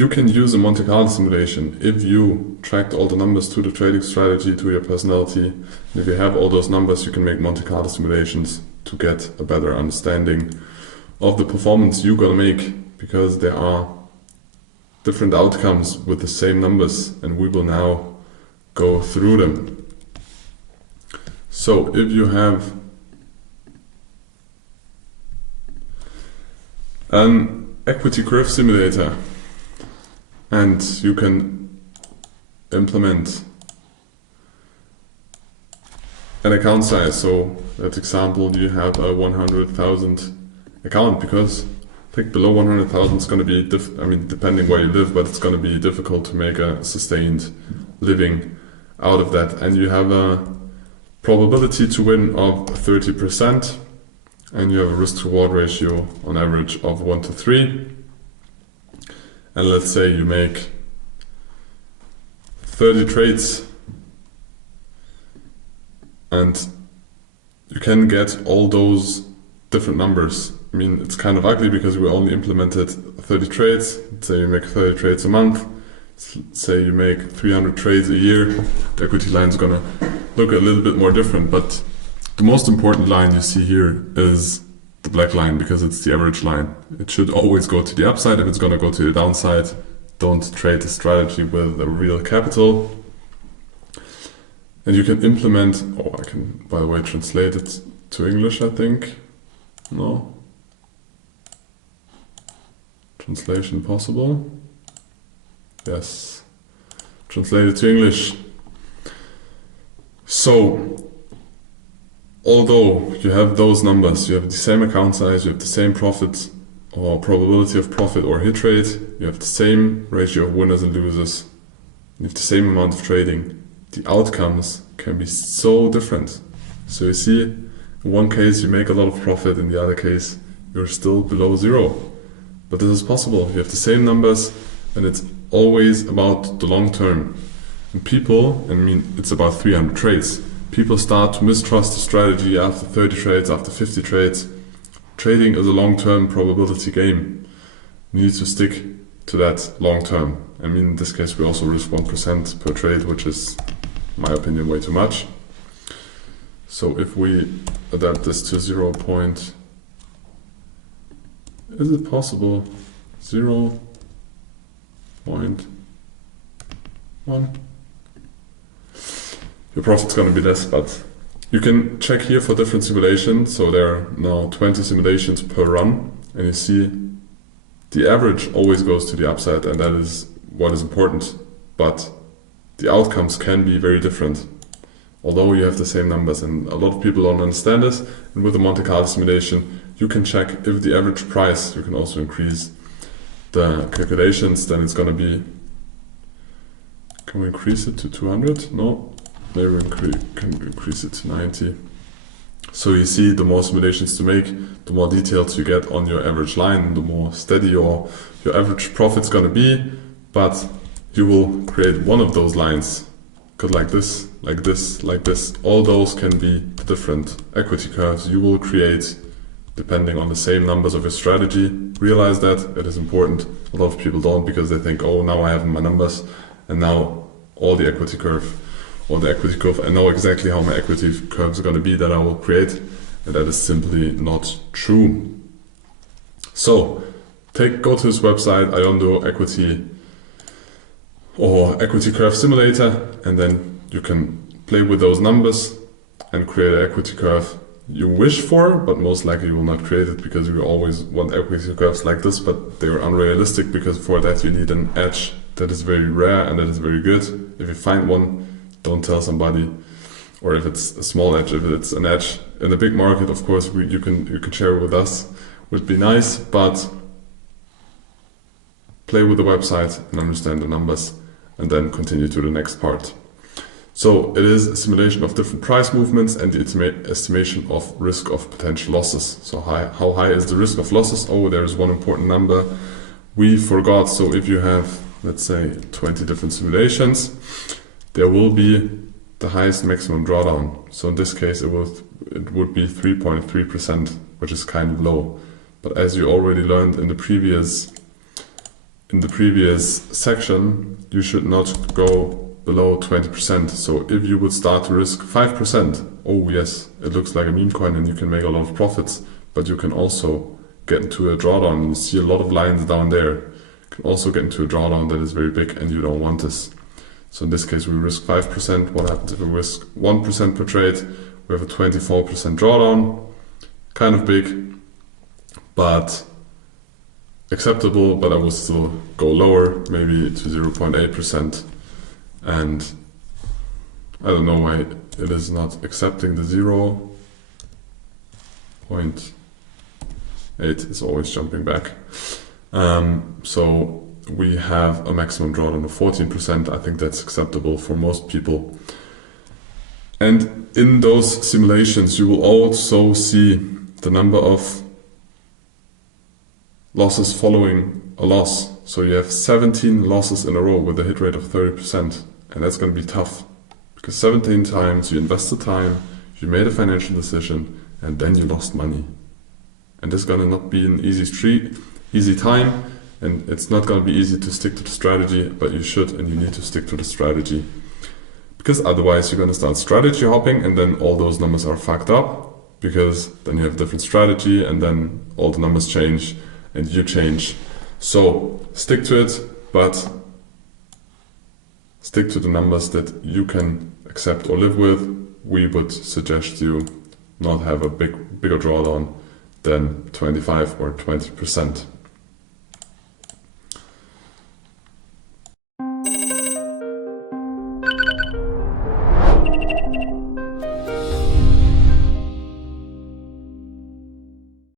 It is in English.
You can use a Monte Carlo simulation if you tracked all the numbers to the trading strategy, to your personality. And if you have all those numbers, you can make Monte Carlo simulations to get a better understanding of the performance you're gonna make, because there are different outcomes with the same numbers, and we will now go through them. So if you have an equity curve simulator and you can implement an account size, so that example, you have a 100,000 account, because I think below 100,000 is going to be, depending where you live, but it's going to be difficult to make a sustained living out of that. And you have a probability to win of 30%, and you have a risk-reward ratio on average of 1 to 3. And let's say you make 30 trades, and you can get all those different numbers. I mean, it's kind of ugly because we only implemented 30 trades. Let's say you make 30 trades a month. Say you make 300 trades a year. The equity line is going to look a little bit more different, but the most important line you see here is the black line, because it's the average line. It should always go to the upside. If it's going to go to the downside, don't trade the strategy with a real capital. And you can implement, I can, by the way, translate it to English, I think. No? Translation possible? Yes. Translate it to English. So, although you have those numbers, you have the same account size, you have the same profit or probability of profit or hit rate, you have the same ratio of winners and losers, you have the same amount of trading, the outcomes can be so different. So you see, in one case you make a lot of profit, in the other case you're still below zero. But this is possible. You have the same numbers, and it's always about the long term. And people, it's about 300 trades. People start to mistrust the strategy after 30 trades, after 50 trades. Trading is a long-term probability game. You need to stick to that long term. In this case we also risk 1% per trade, which is, in my opinion, way too much. So if we adapt this to 0. Is it possible? 0.1? Your profit's going to be less, but you can check here for different simulations. So there are now 20 simulations per run, and you see the average always goes to the upside, and that is what is important. But the outcomes can be very different, although you have the same numbers, and a lot of people don't understand this. And with the Monte Carlo simulation, you can check if the average price, you can also increase the calculations, then it's going to be, can we increase it to 200? No, maybe we can increase it to 90. So you see, the more simulations to make, the more details you get on your average line, the more steady your average profit's going to be. But you will create one of those lines, because like this, like this, like this, all those can be the different equity curves you will create depending on the same numbers of your strategy. Realize that it is important. A lot of people don't, because they think, oh, now I have my numbers, and now all the equity curve, I know exactly how my equity curves are going to be that I will create, and that is simply not true. So go to this website, Iondo Equity or Equity Curve Simulator, and then you can play with those numbers and create an equity curve you wish for, but most likely you will not create it, because you always want equity curves like this, but they are unrealistic, because for that you need an edge that is very rare and that is very good. If you find one, don't tell somebody, or if it's a small edge, if it's an edge in a big market, of course you can share it with us, would be nice, but play with the website and understand the numbers, and then continue to the next part. So it is a simulation of different price movements and the estimation of risk of potential losses. So how high is the risk of losses? Oh, there is one important number we forgot. So if you have, let's say, 20 different simulations, there will be the highest maximum drawdown. So in this case, it would be 3.3%, which is kind of low. But as you already learned in the previous in the previous section, you should not go below 20%. So if you would start to risk 5%, oh yes, it looks like a meme coin and you can make a lot of profits, but you can also get into a drawdown. You see a lot of lines down there. You can also get into a drawdown that is very big and you don't want this. So in this case, we risk 5%. What happens if we risk 1% per trade? We have a 24% drawdown, kind of big, but acceptable, but I will still go lower, maybe to 0.8%. And I don't know why it is not accepting the 0.8. It's always jumping back. So we have a maximum drawdown of 14%. I think that's acceptable for most people. And in those simulations, you will also see the number of losses following a loss. So you have 17 losses in a row with a hit rate of 30%. And that's going to be tough. Because 17 times you invested time, you made a financial decision, and then you lost money. And this is going to not be an easy time, and it's not going to be easy to stick to the strategy, but you should and you need to stick to the strategy. Because otherwise you're going to start strategy hopping, and then all those numbers are fucked up, because then you have a different strategy, and then all the numbers change, and you change. So stick to it, but stick to the numbers that you can accept or live with. We would suggest you not have a bigger drawdown than 25 or 20%.